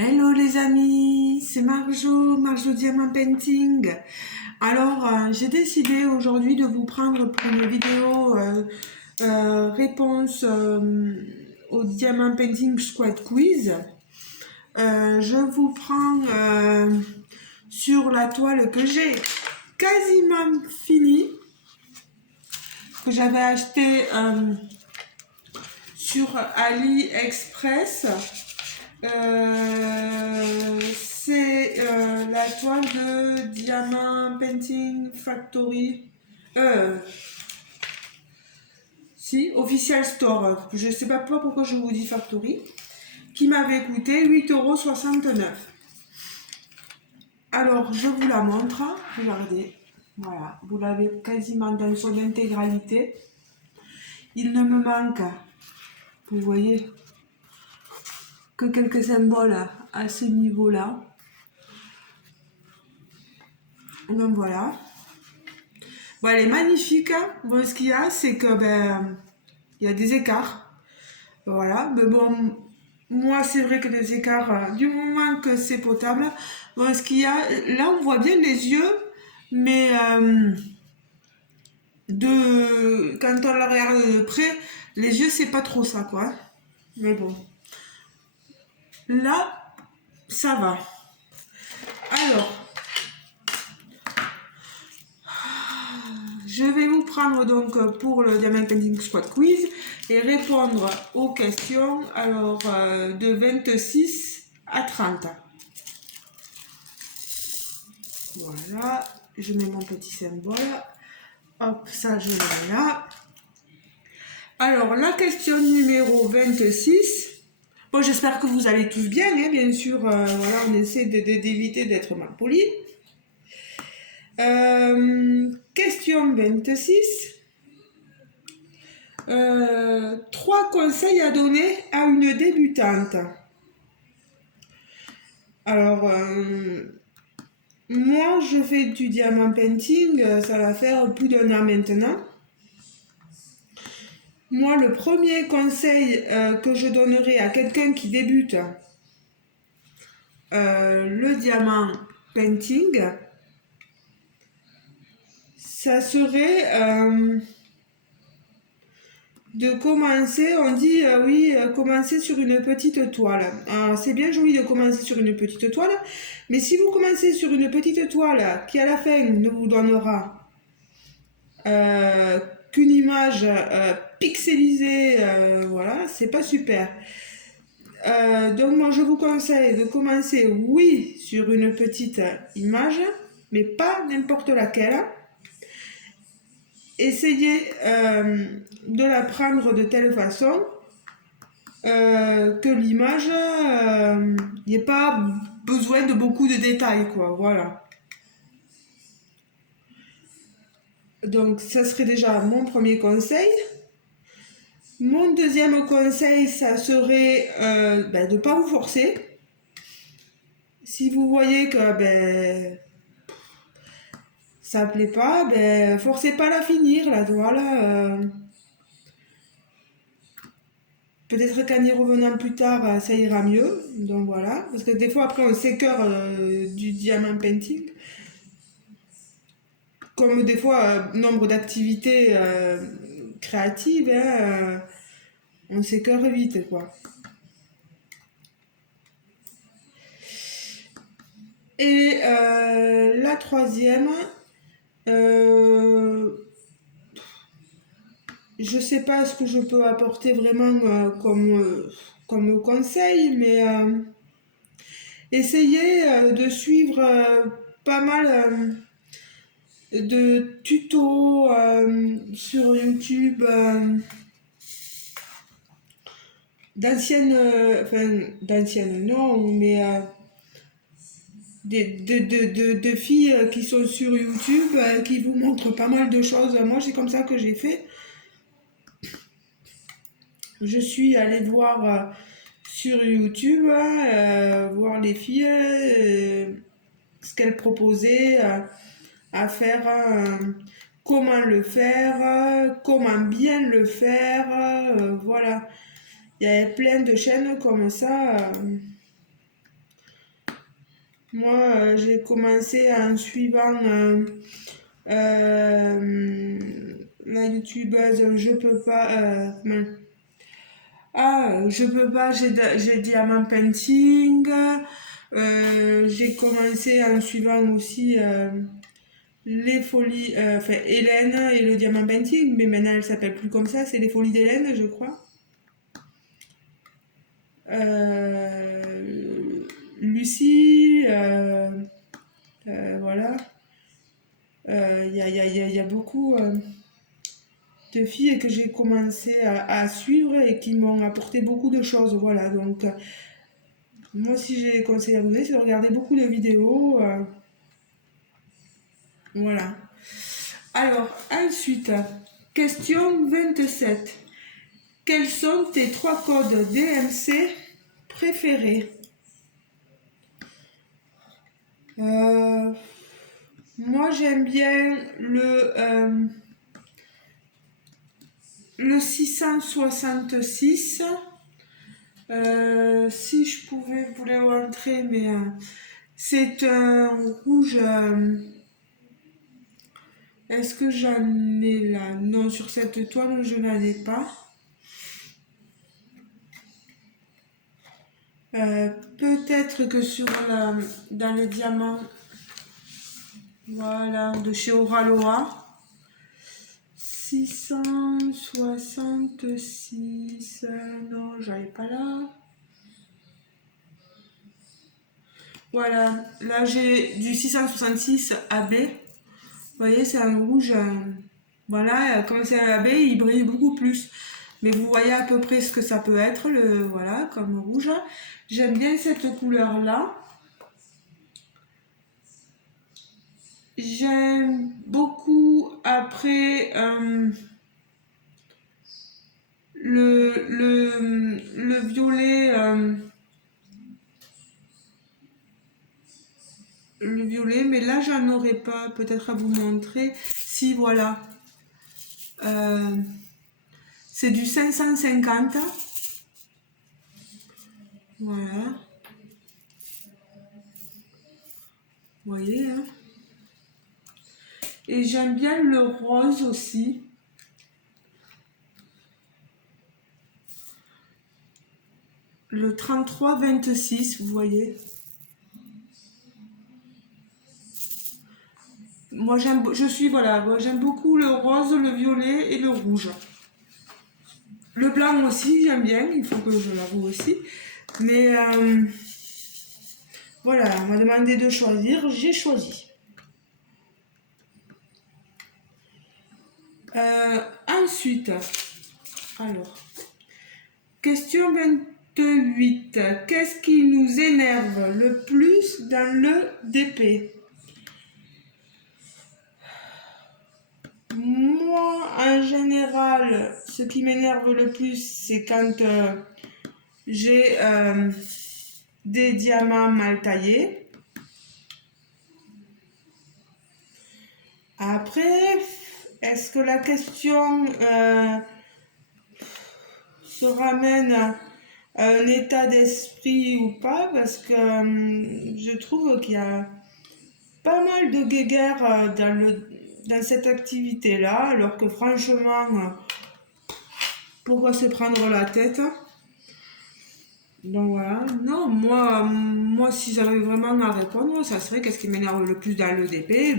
Hello les amis, c'est Marjo Diamant Painting. Alors, j'ai décidé aujourd'hui de vous prendre pour une vidéo réponse au Diamant Painting Squad Quiz. Je vous prends sur la toile que j'ai quasiment finie, que j'avais acheté sur AliExpress. C'est la toile de Diamant Painting Factory. Si, Official Store. Je ne sais pas pourquoi je vous dis Factory. Qui m'avait coûté 8,69 €. Alors, je vous la montre. Regardez. Voilà. Vous l'avez quasiment dans son intégralité. Il ne me manque, vous voyez, que quelques symboles à ce niveau-là. Donc voilà. Bon, elle est magnifique. Bon, ce qu'il y a, c'est que il y a des écarts. Voilà. Mais bon, moi, c'est vrai que les écarts, du moment que c'est potable, bon, ce qu'il y a, là, on voit bien les yeux, mais quand on la regarde de près, les yeux, c'est pas trop ça, quoi. Mais bon. Là, ça va. Alors, je vais vous prendre donc pour le Diamant Painting Squad Quiz et répondre aux questions alors de 26 à 30. Voilà, je mets mon petit symbole. Hop, ça je l'ai là. Alors, la question numéro 26. Bon, j'espère que vous allez tous bien, hein, bien sûr. Voilà, on essaie d'éviter d'être mal poli. Question 26. 3 conseils à donner à une débutante. Alors, moi, je fais du diamant painting, ça va faire plus d'1 an maintenant. Moi, le premier conseil que je donnerais à quelqu'un qui débute le diamant painting, ça serait de commencer, on dit commencer sur une petite toile. Alors, c'est bien joli de commencer sur une petite toile, mais si vous commencez sur une petite toile qui à la fin ne vous donnera qu'une image pixelisée, voilà, c'est pas super. Donc moi je vous conseille de commencer, oui, sur une petite image, mais pas n'importe laquelle. Essayez de la prendre de telle façon que l'image, il n'y ait pas besoin de beaucoup de détails, quoi, voilà. Donc ça serait déjà mon premier conseil. Mon deuxième conseil, ça serait de ne pas vous forcer. Si vous voyez que ça ne plaît pas, forcez pas à la finir, la toile. Peut-être qu'en y revenant plus tard, ça ira mieux. Donc voilà. Parce que des fois, après, on s'écœure du diamant painting. Comme des fois, nombre d'activités créatives, hein, on s'écœure vite, quoi. Et la troisième, je sais pas ce que je peux apporter vraiment comme conseil, mais essayez de suivre pas mal de tutos sur YouTube, d'anciennes non, mais de filles qui sont sur YouTube, qui vous montrent pas mal de choses. Moi, c'est comme ça que j'ai fait. Je suis allée voir sur YouTube, voir les filles, ce qu'elles proposaient à faire, comment le faire, comment bien le faire, voilà. Il y avait plein de chaînes comme ça. Moi, j'ai commencé en suivant la youtubeuse Je peux pas. Je peux pas, j'ai Diamant Painting. J'ai commencé en suivant aussi les folies, enfin Hélène et le Diamant Painting, mais maintenant elle s'appelle plus comme ça, c'est les folies d'Hélène, je crois. Lucie, voilà. Il y a beaucoup de filles que j'ai commencé à suivre et qui m'ont apporté beaucoup de choses. Voilà, donc moi aussi j'ai des conseils à donner, c'est de regarder beaucoup de vidéos. Voilà. Alors, ensuite, question 27. Quels sont tes 3 codes DMC préférés? Moi j'aime bien le 666. Si je pouvais vous le montrer, mais c'est un rouge. Est-ce que j'en ai là? Non, sur cette toile, je n'en ai pas. Peut-être que dans les diamants, voilà, de chez Oraloa. 666, non, j'arrive pas là. Voilà, là j'ai du 666 AB. Vous voyez, c'est un rouge. Voilà, comme c'est un AB, il brille beaucoup plus. Mais vous voyez à peu près ce que ça peut être, voilà, comme rouge. J'aime bien cette couleur-là. J'aime beaucoup après le violet. Le violet, mais là j'en aurais pas peut-être à vous montrer. Si, voilà. Euh, c'est du 550. Voilà. Vous voyez, hein. Et j'aime bien le rose aussi. Le 33-26, vous voyez. Moi j'aime beaucoup le rose, le violet et le rouge. Le blanc aussi, j'aime bien, il faut que je l'avoue aussi. Mais voilà, on m'a demandé de choisir, j'ai choisi. Ensuite, alors, question 28. Qu'est-ce qui nous énerve le plus dans le DP? Moi, en général, ce qui m'énerve le plus, c'est quand j'ai des diamants mal taillés. Après, est-ce que la question se ramène à un état d'esprit ou pas? Parce que je trouve qu'il y a pas mal de guéguerres dans cette activité-là, alors que franchement, pourquoi se prendre la tête? Donc voilà, non, moi si j'avais vraiment à répondre, ça serait qu'est-ce qui m'énerve le plus dans le DP,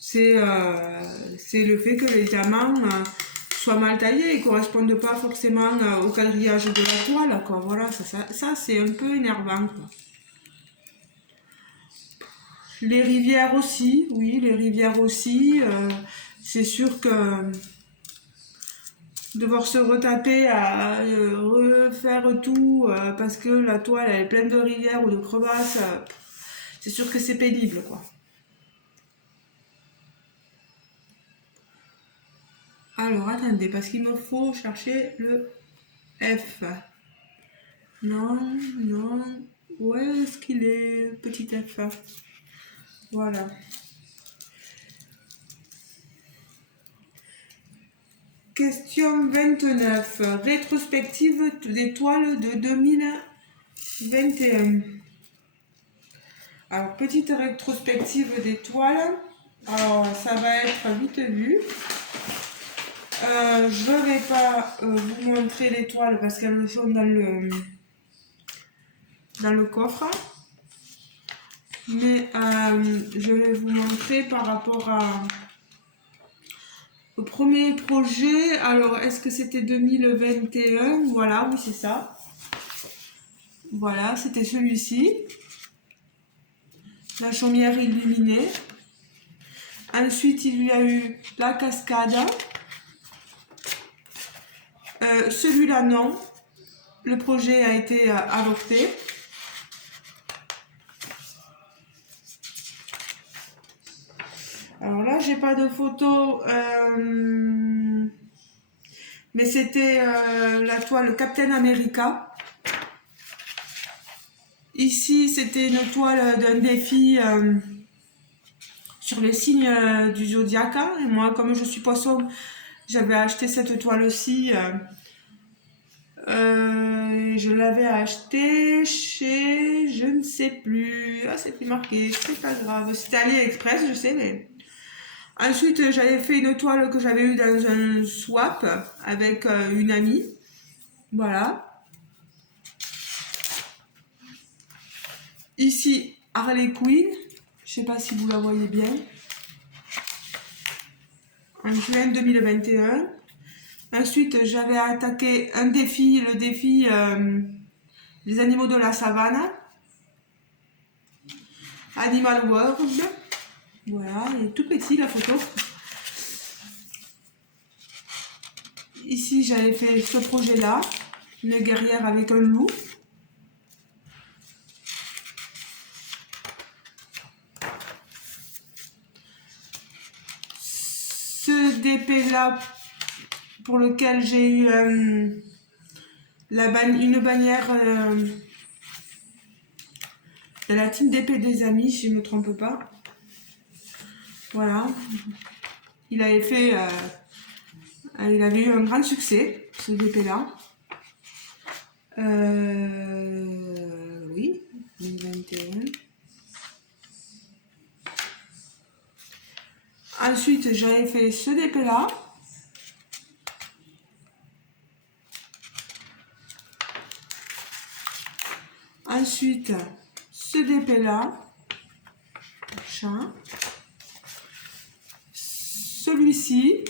c'est le fait que les diamants soient mal taillés et ne correspondent pas forcément au quadrillage de la toile, quoi. Voilà, ça c'est un peu énervant, quoi. Les rivières aussi, oui, les rivières aussi. C'est sûr que devoir se retaper à refaire tout parce que la toile elle est pleine de rivières ou de crevasses, c'est sûr que c'est pénible, quoi. Alors attendez, parce qu'il me faut chercher le F. Non, non. Où est-ce qu'il est, petit F? Voilà. Question 29. Rétrospective des toiles de 2021. Alors, petite rétrospective des toiles. Alors, ça va être vite vu. Je ne vais pas vous montrer les toiles parce qu'elles sont dans le coffre. Mais je vais vous montrer par rapport au premier projet. Alors, est-ce que c'était 2021? Voilà, oui, c'est ça. Voilà, c'était celui-ci. La chaumière illuminée. Ensuite, il y a eu la cascade. Celui-là, non. Le projet a été avorté. Alors là, j'ai pas de photo, mais c'était la toile Captain America. Ici, c'était une toile d'un défi sur les signes du zodiaque. Et moi, comme je suis poisson, j'avais acheté cette toile-ci. Je l'avais acheté chez, je ne sais plus. Ah, c'est plus marqué, c'est pas grave. C'était AliExpress, je sais, mais. Ensuite, j'avais fait une toile que j'avais eue dans un swap avec une amie. Voilà. Ici, Harley Quinn. Je sais pas si vous la voyez bien. En juin 2021. Ensuite, j'avais attaqué un défi, le défi des animaux de la savane. Animal World. Voilà, il est tout petit la photo. Ici, j'avais fait ce projet-là. Une guerrière avec un loup. Ce DP-là, pour lequel j'ai eu une bannière de la team DP des amis, si je ne me trompe pas. Voilà. Il avait fait... il avait eu un grand succès, ce DP-là. Oui, 2021. Ensuite, j'avais fait ce DP-là. Ensuite, ce DP-là. Celui-ci.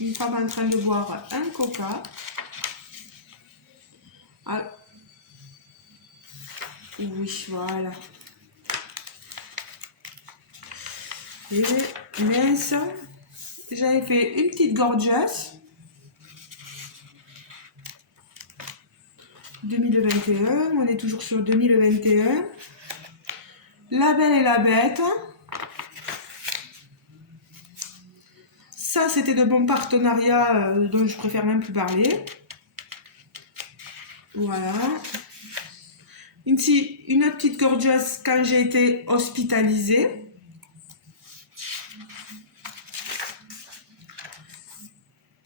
Une femme en train de boire un coca. Ah. Oui, voilà. Et mince. J'avais fait une petite gorgeous. 2021. On est toujours sur 2021. La Belle et la Bête. Ça, c'était de bons partenariats dont je préfère même plus parler. Voilà. Ici, une petite gorgeous quand j'ai été hospitalisée.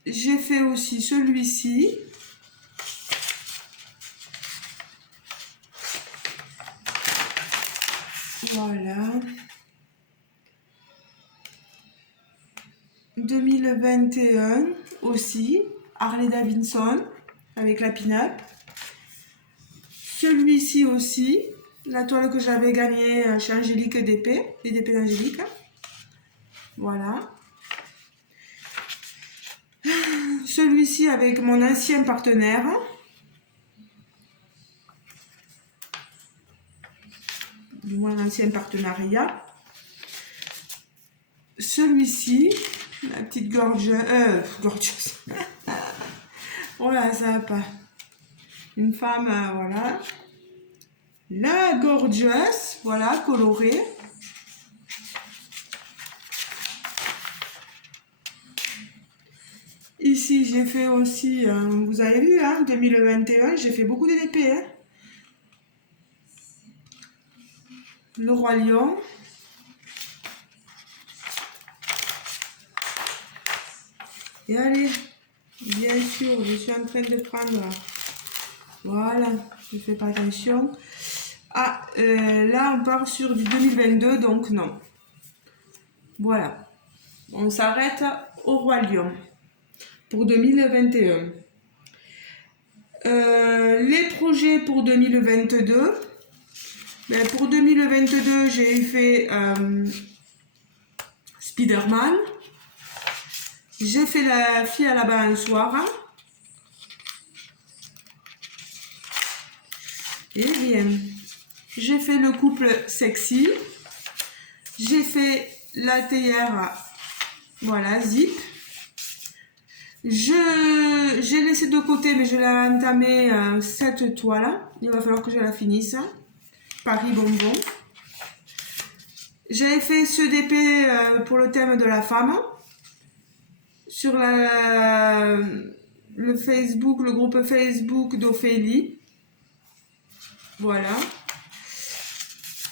J'ai fait aussi celui-ci. Voilà. 2021 aussi. Harley Davidson avec la pin-up. Celui-ci aussi. La toile que j'avais gagnée chez Angélique DP. Les DP d'Angélique. Voilà. Celui-ci avec mon ancien partenaire. Du moins l'ancien partenariat. Celui-ci, la petite gorgeuse. Voilà, ça va pas. Une femme, voilà. La gorgeous, voilà, colorée. Ici, j'ai fait aussi, vous avez vu, hein, 2021, j'ai fait beaucoup de DP. Hein. Le Roi Lion. Et allez, bien sûr, je suis en train de prendre. Voilà, je ne fais pas attention. Ah, là on part sur du 2022, donc non. Voilà. On s'arrête au Roi Lion pour 2021. Les projets pour 2022. Ben, pour 2022, j'ai fait Spider-Man. J'ai fait la fille à la balançoire. Et bien, j'ai fait le couple sexy. J'ai fait la théière, voilà, zip. J'ai laissé de côté, mais je l'ai entamé cette toile. Il va falloir que je la finisse. Paris Bonbon. J'avais fait ce DP pour le thème de la femme. Sur le Facebook, le groupe Facebook d'Ophélie. Voilà.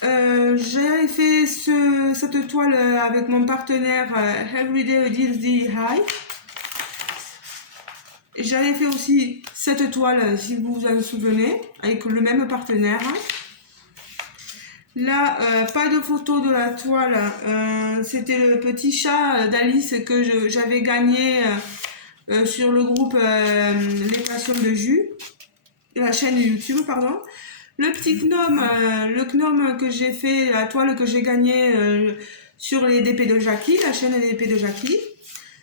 J'avais fait cette toile avec mon partenaire Everyday Deals the High. J'avais fait aussi cette toile, si vous vous en souvenez, avec le même partenaire. Là, pas de photo de la toile. C'était le petit chat d'Alice que j'avais gagné sur le groupe Les Passions de Jus, la chaîne YouTube, pardon. Le petit gnome, le gnome que j'ai fait, la toile que j'ai gagnée sur les DP de Jackie, la chaîne des DP de Jackie.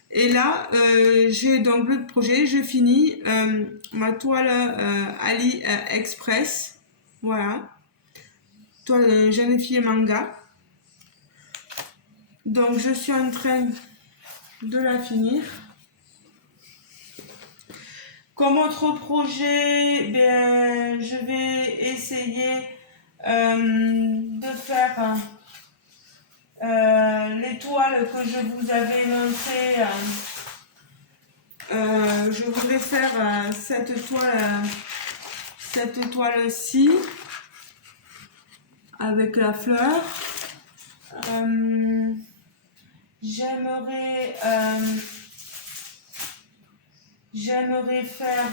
Et là, j'ai donc le projet, je finis ma toile Ali Express. Voilà. Toile jeune fille manga. Donc, je suis en train de la finir. Comme autre projet, ben, je vais essayer de faire les toiles que je vous avais montrées. Je voudrais faire cette toile-ci avec la fleur. J'aimerais faire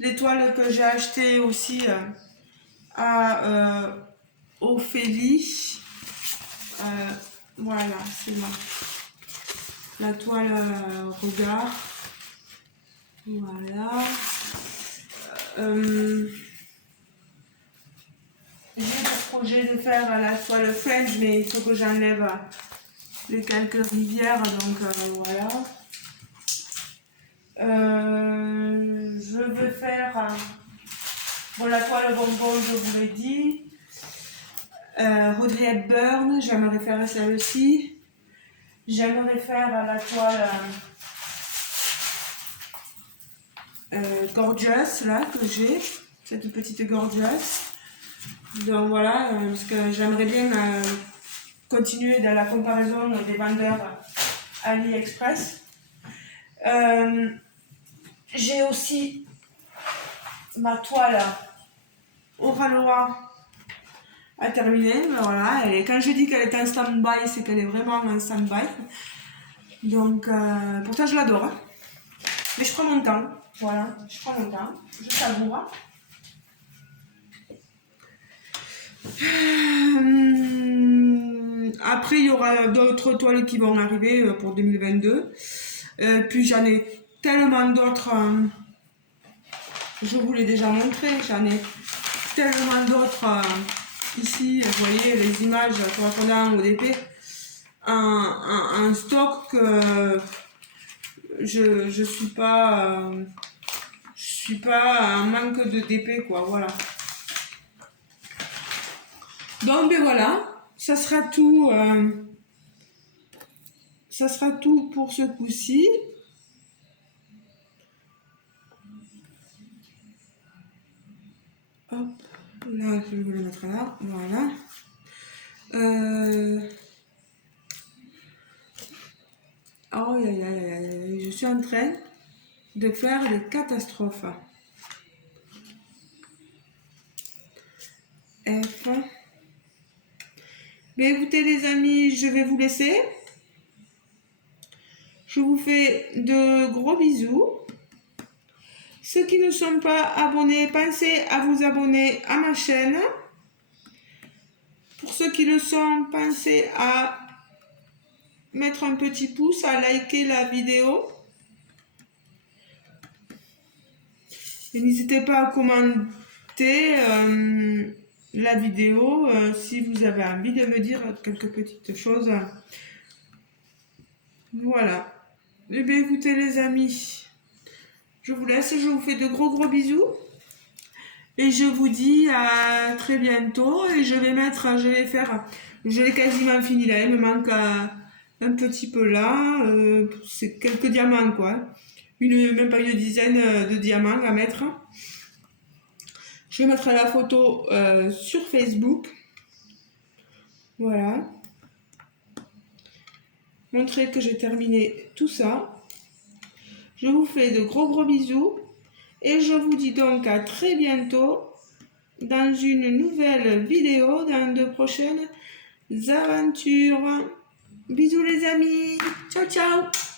les toiles que j'ai achetées aussi à Ophélie. Voilà, c'est la toile regard. Voilà. J'ai le projet de faire la toile French, mais il faut que j'enlève les quelques rivières, donc voilà. Je veux faire bon, la toile bonbon, je vous l'ai dit. Audrey Hepburn, j'aimerais faire celle-ci. J'aimerais faire la toile Gorgeous, là, que j'ai. Cette petite Gorgeous. Donc voilà, parce que j'aimerais bien continuer dans la comparaison des vendeurs AliExpress. J'ai aussi ma toile Oraloa à terminer. Voilà, et quand je dis qu'elle est en stand-by, c'est qu'elle est vraiment en stand-by. Donc, pourtant je l'adore. Hein. Mais je prends mon temps. Voilà, je prends mon temps. Je savoure. Après, il y aura d'autres toiles qui vont arriver pour 2022. Puis j'en ai tellement d'autres. Je vous l'ai déjà montré. J'en ai tellement d'autres ici. Vous voyez les images correspondant au DP. Un stock que je suis pas en manque de DP, quoi. Voilà. Donc ben voilà, ça sera tout pour ce coup-ci. Hop, là je vais le mettre là, voilà. Oh, je suis en train de faire des catastrophes. F. Mais écoutez les amis, je vais vous laisser. Je vous fais de gros bisous. Ceux qui ne sont pas abonnés, pensez à vous abonner à ma chaîne. Pour ceux qui le sont, pensez à mettre un petit pouce, à liker la vidéo. Et n'hésitez pas à commenter la vidéo si vous avez envie de me dire quelques petites choses. Voilà. Eh bien écoutez les amis, je vous laisse, je vous fais de gros bisous. Et je vous dis à très bientôt. Et je l'ai quasiment fini là, il me manque un petit peu là. C'est quelques diamants quoi. Même pas une dizaine de diamants à mettre. Je vais mettre la photo sur Facebook. Voilà. Montrer que j'ai terminé tout ça. Je vous fais de gros bisous. Et je vous dis donc à très bientôt dans une nouvelle vidéo, dans de prochaines aventures. Bisous les amis. Ciao ciao.